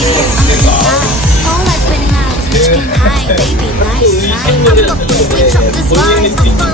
Yes, on the inside. Whole life spinning out, bitch getting high, baby, nice try. I'm up to switch up this vibe.